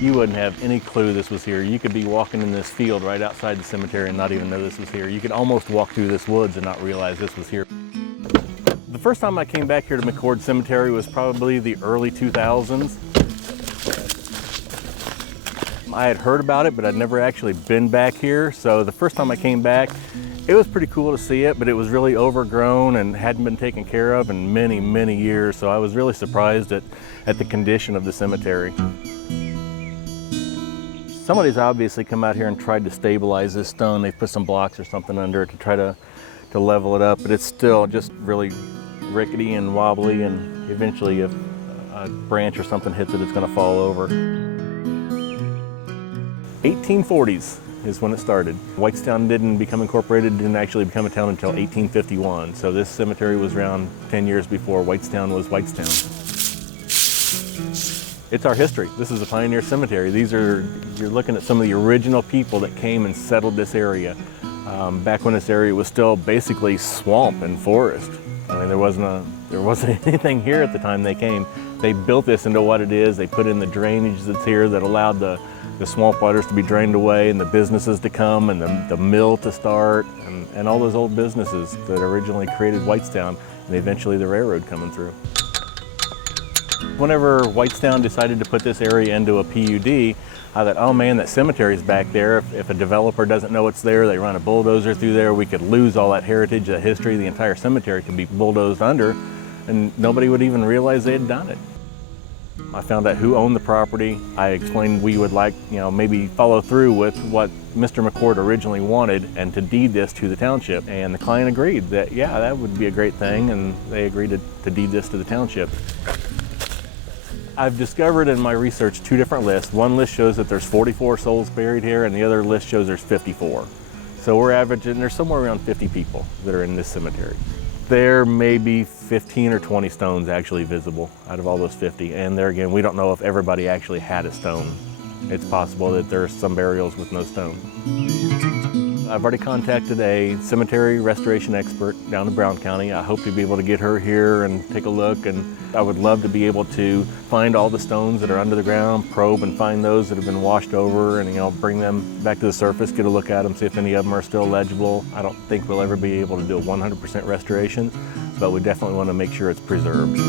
you wouldn't have any clue this was here. You could be walking in this field right outside the cemetery and not even know this was here. You could almost walk through this woods and not realize this was here. The first time I came back here to McCord Cemetery was probably the early 2000s. I had heard about it, but I'd never actually been back here. So the first time I came back, it was pretty cool to see it, but it was really overgrown and hadn't been taken care of in many, many years. So I was really surprised at the condition of the cemetery. Somebody's obviously come out here and tried to stabilize this stone. They've put some blocks or something under it to try to level it up, but it's still just really rickety and wobbly, and eventually if a branch or something hits it, it's going to fall over. 1840s is when it started. Whitestown didn't become incorporated, didn't actually become a town until 1851. So this cemetery was around 10 years before Whitestown was Whitestown. It's our history. This is a pioneer cemetery. You're looking at some of the original people that came and settled this area. Back when this area was still basically swamp and forest. I mean, there wasn't anything here at the time they came. They built this into what it is. They put in the drainage that's here that allowed the swamp waters to be drained away and the businesses to come and the mill to start and all those old businesses that originally created Whitestown and eventually the railroad coming through. Whenever Whitestown decided to put this area into a PUD, I thought, oh man, that cemetery's back there. If a developer doesn't know it's there, they run a bulldozer through there, we could lose all that heritage, that history. The entire cemetery could be bulldozed under and nobody would even realize they had done it. I found out who owned the property. I explained we would like, maybe follow through with what Mr. McCord originally wanted and to deed this to the township. And the client agreed that, yeah, that would be a great thing, and they agreed to deed this to the township. I've discovered in my research two different lists. One list shows that there's 44 souls buried here, and the other list shows there's 54. So we're averaging, there's somewhere around 50 people that are in this cemetery. There may be 15 or 20 stones actually visible out of all those 50. And there again, we don't know if everybody actually had a stone. It's possible that there are some burials with no stone. I've already contacted a cemetery restoration expert down in Brown County. I hope to be able to get her here and take a look, and I would love to be able to find all the stones that are under the ground, probe and find those that have been washed over, and bring them back to the surface, get a look at them, see if any of them are still legible. I don't think we'll ever be able to do a 100% restoration, but we definitely want to make sure it's preserved.